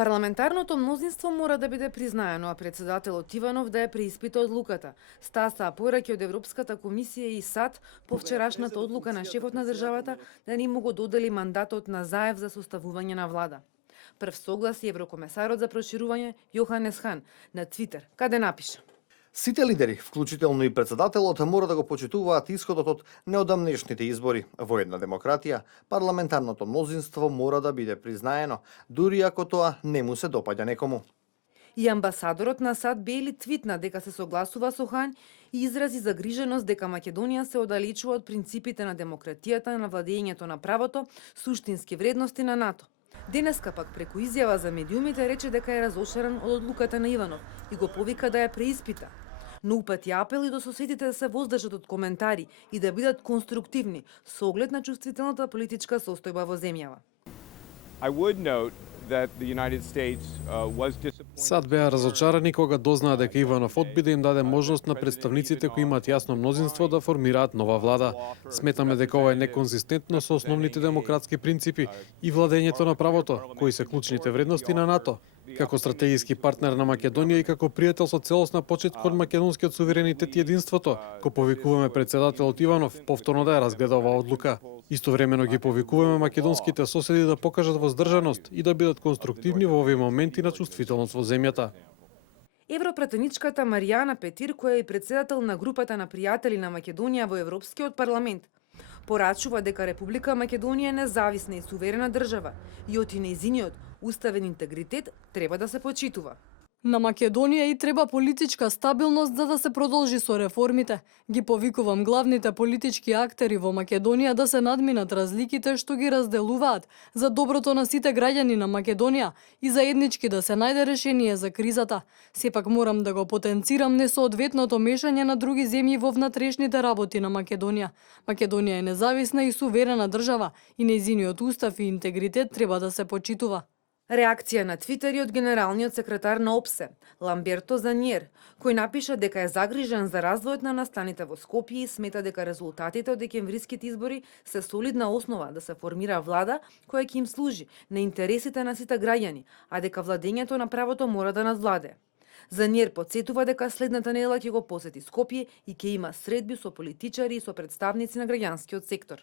Парламентарното мнозинство мора да биде признаено, а председателот Иванов да ја преиспита одлуката. Стасаа пораки од Европската комисија и САД по вчерашната одлука на шефот на државата да не му го додели мандатот на Заев за составување на влада. Прв согласи еврокомесарот за проширување Јоханес Хан на Твитер, каде напиша: Сите лидери, вклучително и председателот, мора да го почитуваат исходот од неодамнешните избори. Во една демократија, парламентарното мнозинство мора да биде признаено, дури ако тоа не му се допаѓа некому. И амбасадорот на САД Бейли твитна дека се согласува со Хан и изрази загриженост дека Македонија се оддалечува од принципите на демократијата, на владењето на правото, суштински вредности на НАТО. Денеска пак преку изјава за медиумите рече дека е разошарен од одлуката на Иванов и го повика да ја преиспита. Но упати апел и до соседите да се воздржат од коментари и да бидат конструктивни со оглед на чувствителната политичка состојба во земјава. САД беа разочарани кога дознаа дека Иванов одби да им даде можност на представниците кои имаат јасно мнозинство да формираат нова влада. Сметаме дека ова е неконзистентно со основните демократски принципи и владењето на правото, кои се клучните вредности на НАТО. Како стратегиски партнер на Македонија и како пријател со целосна почит кон македонскиот суверенитет и единството, го повикуваме председателот Иванов повторно да ја разгледа оваа одлука. Истовремено ги повикуваме македонските соседи да покажат воздржаност и да бидат конструктивни во овие моменти на чувствителност во земјата. Европратеничката Маријана Петир, која е председател на групата на пријатели на Македонија во Европскиот парламент, порачува дека Република Македонија е независна и суверена држава и оти нејзиниот уставен интегритет треба да се почитува. На Македонија и треба политичка стабилност за да се продолжи со реформите. Ги повикувам главните политички актери во Македонија да се надминат разликите што ги разделуваат за доброто на сите граѓани на Македонија и заеднички да се најде решение за кризата. Сепак морам да го потенцирам несоодветното мешање на други земји во внатрешните работи на Македонија. Македонија е независна и суверена држава и нејзиниот устав и интегритет треба да се почитува. Реакција на Твитер и од генералниот секретар на ОПСЕ, Ламберто Занјер, кој напиша дека е загрижен за развојот на настаните во Скопје и смета дека резултатите од декемвриските избори се солидна основа да се формира влада која ќе им служи на интересите на сите граѓани, а дека владењето на правото мора да надвладе. Занјер потсетува дека следната недела ќе го посети Скопје и ќе има средби со политичари и со представници на граѓанскиот сектор.